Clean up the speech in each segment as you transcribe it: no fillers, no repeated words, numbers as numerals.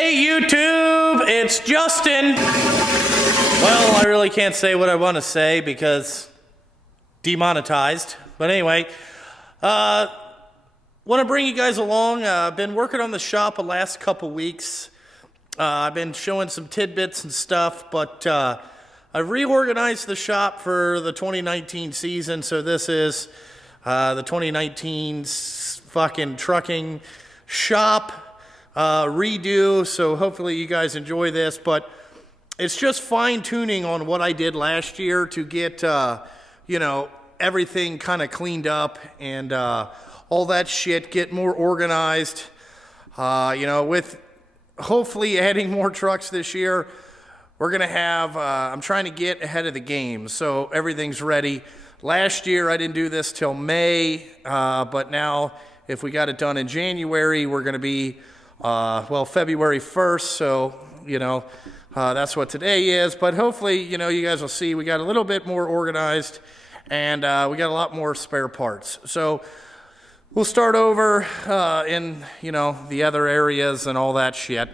Hey YouTube, it's Justin. Well, I really can't say what I want to say because demonetized. But anyway, want to bring you guys along. I've been working on the shop the last couple weeks. I've been showing some tidbits and stuff, but I've reorganized the shop for the 2019 season. So this is the 2019 fucking trucking shop redo. So hopefully you guys enjoy this, but it's just fine tuning on what I did last year to get, you know, everything kind of cleaned up and all that shit, get more organized, you know, with hopefully adding more trucks this year. We're going to have, I'm trying to get ahead of the game, so everything's ready. Last year I didn't do this till May, but now if we got it done in January, we're going to be, well, February 1st, so, you know, that's what today is. But hopefully, you know, you guys will see we got a little bit more organized, and we got a lot more spare parts. So we'll start over in, you know, the other areas and all that shit.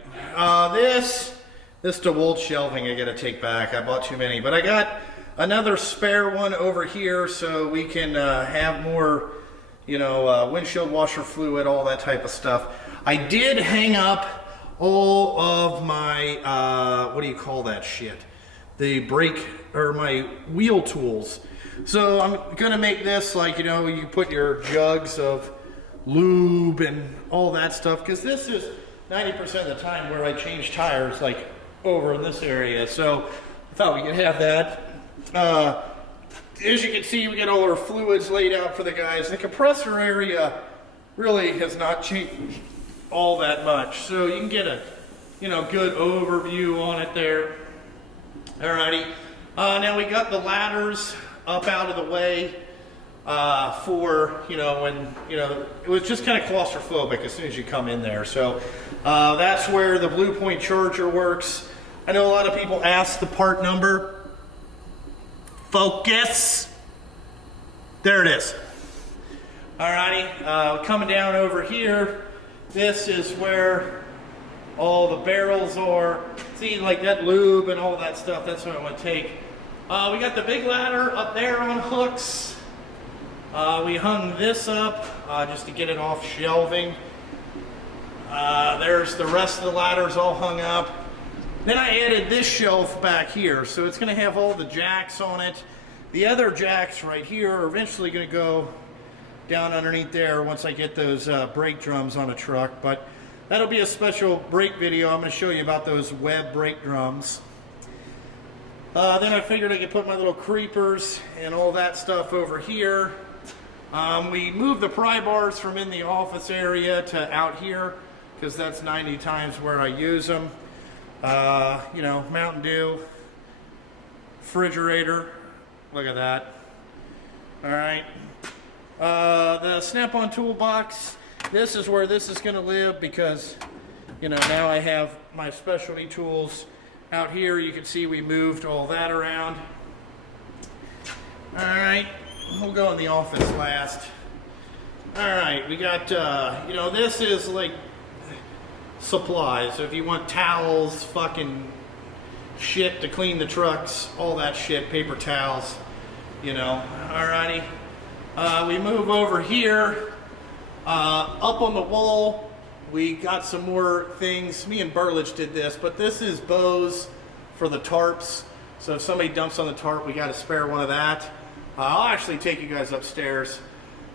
This DeWalt shelving I got to take back. I bought too many, but I got another spare one over here so we can have more, you know, windshield washer fluid, all that type of stuff. I did hang up all of my, what do you call that shit? The brake, or my wheel tools. So I'm gonna make this like, you know, you put your jugs of lube and all that stuff, because this is 90% of the time where I change tires, like over in this area. So I thought we could have that. As you can see, we got all our fluids laid out for the guys. The compressor area really has not changed all that much, so you can get a, you know, good overview on it there. Alrighty, now we got the ladders up out of the way for, you know, when, you know, it was just kind of claustrophobic as soon as you come in there. So that's where the Blue Point charger works. I know a lot of people ask the part number. Focus. There it is. Alrighty, coming down over here, this is where all the barrels are. See, like that lube and all that stuff, that's what I want to take. We got the big ladder up there on hooks. We hung this up just to get it off shelving. There's the rest of the ladders all hung up. Then I added this shelf back here, so it's going to have all the jacks on it. The other jacks right here are eventually going to go down underneath there once I get those brake drums on a truck, but that'll be a special brake video. I'm going to show you about those web brake drums. Then I figured I could put my little creepers and all that stuff over here. We moved the pry bars from in the office area to out here because that's 90 times where I use them. You know, Mountain Dew, refrigerator, look at that. All right. The Snap-on Toolbox, this is where this is going to live because, you know, now I have my specialty tools out here. You can see we moved all that around. All right, we'll go in the office last. All right, we got, you know, this is like supplies. So if you want towels, fucking shit to clean the trucks, all that shit, paper towels, you know, all righty. We move over here, up on the wall, we got some more things. Me and Burlage did this, but this is bows for the tarps. So if somebody dumps on the tarp, we got a spare one of that. I'll actually take you guys upstairs.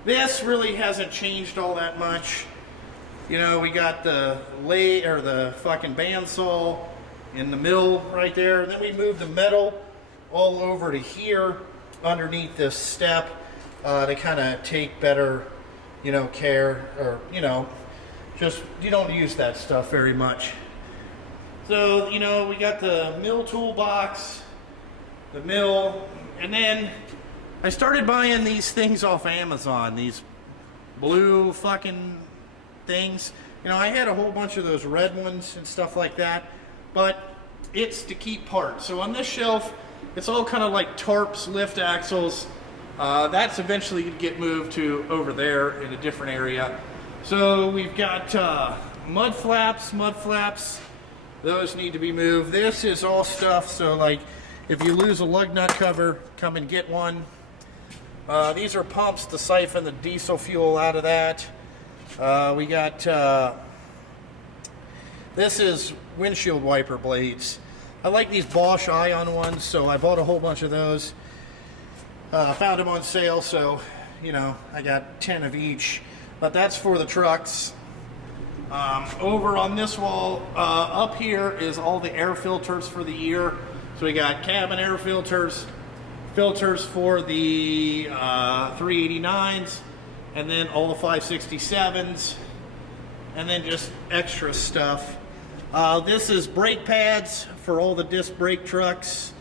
This really hasn't changed all that much. You know, we got the the fucking bandsaw in the mill right there. And then we moved the metal all over to here underneath this step. To kind of take better, you know, care, or, you know, just, you don't use that stuff very much. So, you know, we got the mill toolbox, the mill, and then I started buying these things off Amazon, these blue fucking things. You know, I had a whole bunch of those red ones and stuff like that, but it's to keep parts. So on this shelf, it's all kind of like tarps, lift axles. That's eventually going to get moved to over there in a different area. So we've got mud flaps, Those need to be moved. This is all stuff, so like if you lose a lug nut cover, come and get one. These are pumps to siphon the diesel fuel out of that. We got, this is windshield wiper blades. I like these Bosch Ion ones, so I bought a whole bunch of those. Found them on sale, so, you know, I got 10 of each. But that's for the trucks. Over on this wall, up here is all the air filters for the year. So we got cabin air filters, filters for the 389s, and then all the 567s, and then just extra stuff. This is brake pads for all the disc brake trucks.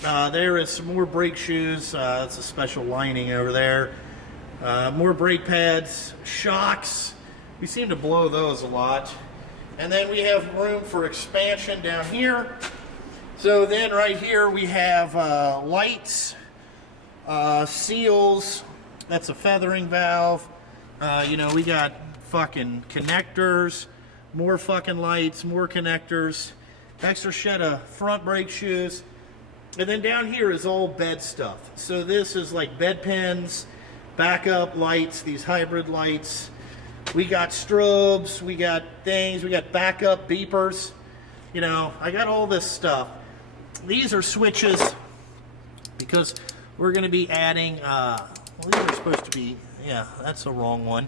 There is some more brake shoes. It's a special lining over there. More brake pads, shocks. We seem to blow those a lot. And then we have room for expansion down here. So then right here we have lights, seals. That's a feathering valve. You know, we got fucking connectors, more fucking lights, more connectors, extra shed of front brake shoes. And then down here is all bed stuff. So this is like bed pens, backup lights, these hybrid lights. We got strobes, we got things, we got backup beepers. You know, I got all this stuff. These are switches because we're going to be adding, well, these are supposed to be, yeah, that's the wrong one.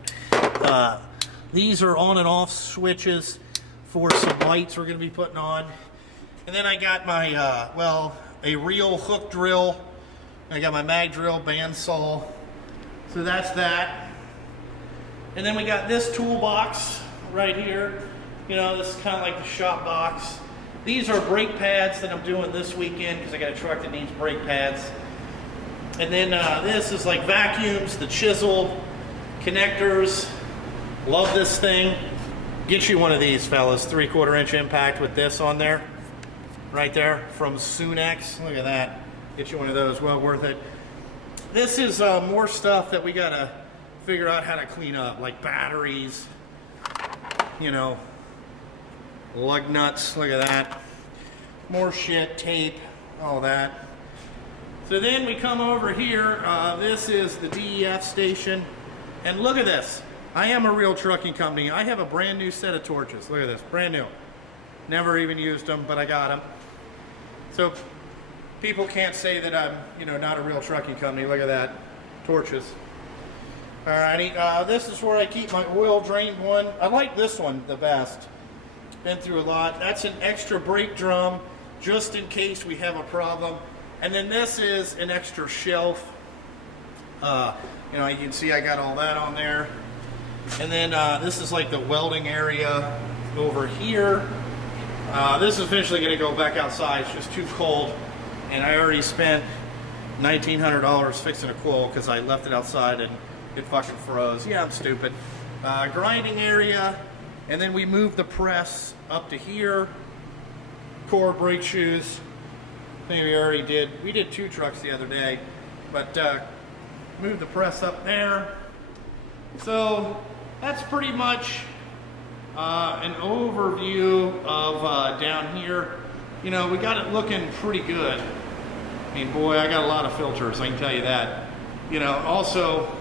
These are on and off switches for some lights we're going to be putting on. And then I got my, well, a real hook drill. I got my mag drill, bandsaw. So that's that. And then we got this toolbox right here. You know, this is kind of like the shop box. These are brake pads that I'm doing this weekend because I got a truck that needs brake pads. And then this is like vacuums, the chisel, connectors. Love this thing. Get you one of these, fellas. 3/4 inch impact with this on there. Right there from Sunex. Look at that. Get you one of those. Well worth it. This is more stuff that we got to figure out how to clean up, like batteries, you know, lug nuts. Look at that. More shit, tape, all that. So then we come over here. This is the DEF station. And look at this. I am a real trucking company. I have a brand new set of torches. Look at this. Brand new. Never even used them, but I got them. So people can't say that I'm, you know, not a real trucking company. Look at that. Torches. Alrighty. This is where I keep my oil drain one. I like this one the best. Been through a lot. That's an extra brake drum just in case we have a problem. And then this is an extra shelf. You know, you can see I got all that on there. And then this is like the welding area over here. This is eventually going to go back outside. It's just too cold. And I already spent $1,900 fixing a coil because I left it outside and it fucking froze. Yeah, I'm stupid. Grinding area. And then we moved the press up to here. Core brake shoes. I think we already did. We did 2 trucks the other day. But moved the press up there. So that's pretty much an overview of down here. You know, we got it looking pretty good. I mean, boy, I got a lot of filters, I can tell you that. You know, also,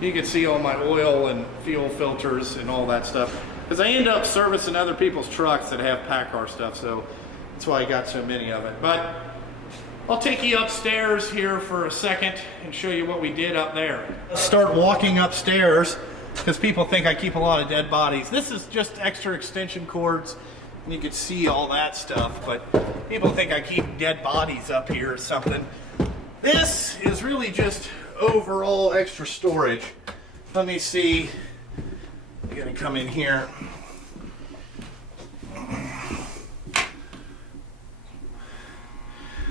you can see all my oil and fuel filters and all that stuff. Because I end up servicing other people's trucks that have PACCAR stuff, so that's why I got so many of it. But I'll take you upstairs here for a second and show you what we did up there. Let's start walking upstairs because people think I keep a lot of dead bodies. This is just extra extension cords. And you can see all that stuff, but people think I keep dead bodies up here or something. This is really just overall extra storage. Let me see. I'm gonna come in here.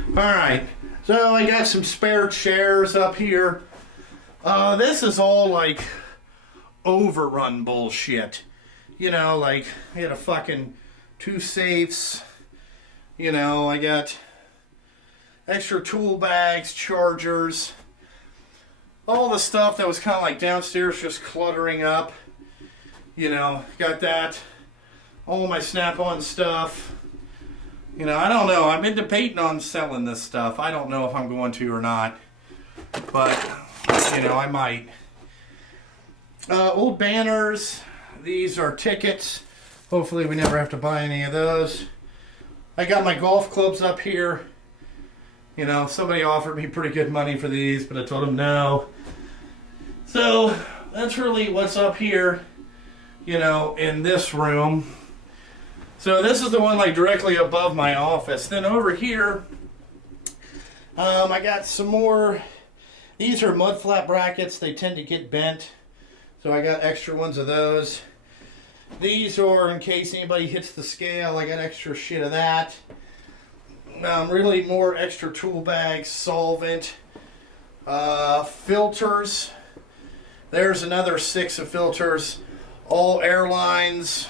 Alright, so I got some spare chairs up here. This is all like overrun bullshit. You know, like I had a fucking 2 safes. You know, I got extra tool bags, chargers, all the stuff that was kind of like downstairs just cluttering up. You know, got that. all my Snap-on stuff. You know, I don't know. I've been debating on selling this stuff. I don't know if I'm going to or not. But, you know, I might. Old banners. These are tickets. Hopefully we never have to buy any of those. I got my golf clubs up here. You know, somebody offered me pretty good money for these, but I told them no. So, that's really what's up here, you know, in this room. So this is the one like directly above my office. Then over here, I got some more. These are mud flat brackets. They tend to get bent. So I got extra ones of those. These are in case anybody hits the scale. I got extra shit of that. Really more extra tool bags, solvent, filters. There's another 6 of filters. All airlines,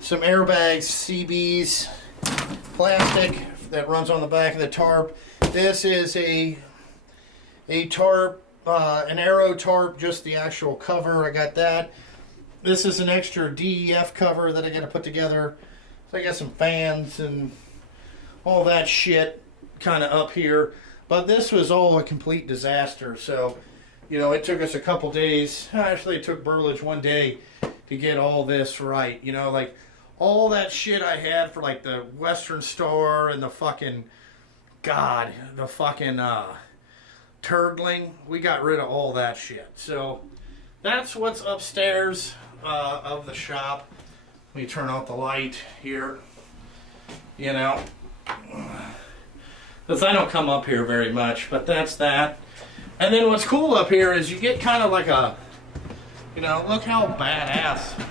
some airbags, CBs, plastic that runs on the back of the tarp. This is a tarp, an aero tarp, just the actual cover. I got that. This is an extra DEF cover that I got to put together. So I got some fans and all that shit kind of up here. But this was all a complete disaster. So, you know, it took us a couple days. Actually, it took Burlage one day to get all this right. You know, like all that shit I had for like the Western Star and the fucking, God, the fucking Turgling. We got rid of all that shit. So that's what's upstairs of the shop. Let me turn off the light here. You know, because I don't come up here very much, but that's that. And then what's cool up here is you get kind of like a, you know, look how badass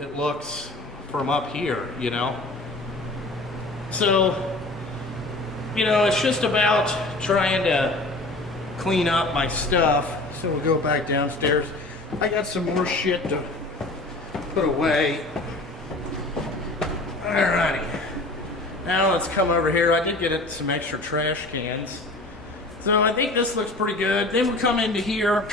it looks from up here, you know. So, you know, it's just about trying to clean up my stuff. So we'll go back downstairs. I got some more shit to put away. Alrighty. Now let's come over here. I did get some extra trash cans. So I think this looks pretty good. Then we come into here.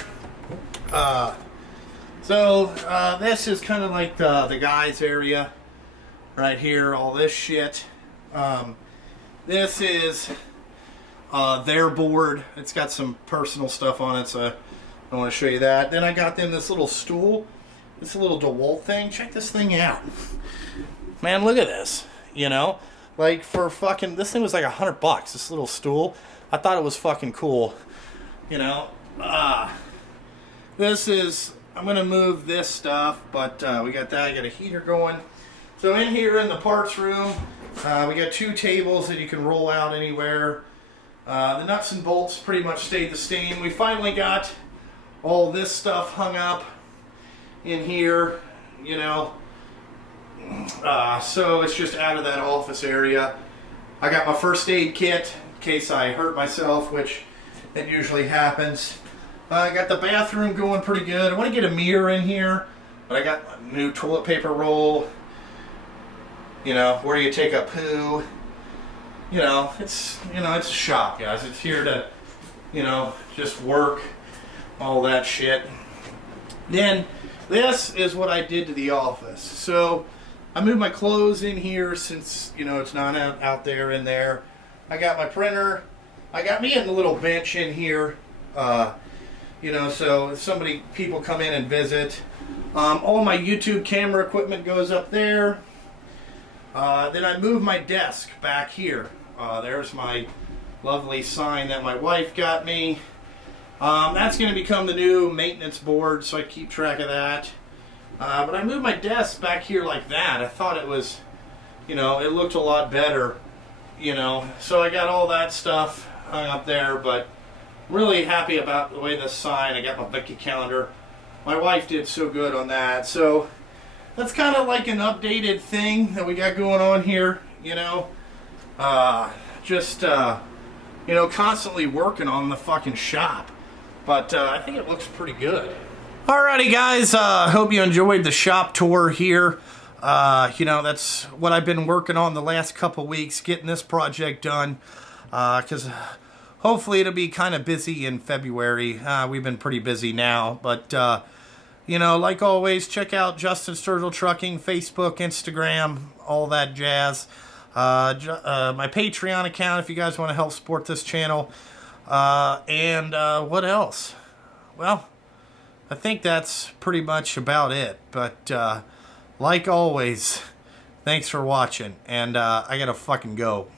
This is kind of like the guys area right here. All this shit. This is their board. It's got some personal stuff on it, so I want to show you that. Then I got them this little stool. This little DeWalt thing. Check this thing out. Man, look at this. You know? Like for fucking, this thing was like $100, this little stool. I thought it was fucking cool. You know, this is, I'm going to move this stuff, but we got that, I got a heater going. So in here in the parts room, we got 2 tables that you can roll out anywhere. The nuts and bolts pretty much stayed the same. We finally got all this stuff hung up in here, you know. So it's just out of that office area. I got my first aid kit in case I hurt myself, which it usually happens. I got the bathroom going pretty good. I want to get a mirror in here, but I got a new toilet paper roll. You know, where you take a poo. You know, it's a shop, guys. It's here to, you know, just work, all that shit. Then this is what I did to the office. So I moved my clothes in here since, you know, it's not out there in there. I got my printer. I got me a little bench in here. You know, so if people come in and visit. All my YouTube camera equipment goes up there. Then I moved my desk back here. There's my lovely sign that my wife got me. That's going to become the new maintenance board, so I keep track of that. But I moved my desk back here like that. I thought it was, you know, it looked a lot better, you know. So I got all that stuff hung up there, but really happy about the way this sign. I got my Vicky calendar. My wife did so good on that. So that's kind of like an updated thing that we got going on here, you know. You know, constantly working on the fucking shop. But I think it looks pretty good. Alrighty, guys. Hope you enjoyed the shop tour here. You know, that's what I've been working on the last couple weeks, getting this project done. Because hopefully it'll be kind of busy in February. We've been pretty busy now, but You know, like always, check out Justin Sturgill Trucking, Facebook, Instagram, all that jazz. My Patreon account if you guys want to help support this channel. And what else? Well, I think that's pretty much about it. But like always, thanks for watching. And I gotta fucking go.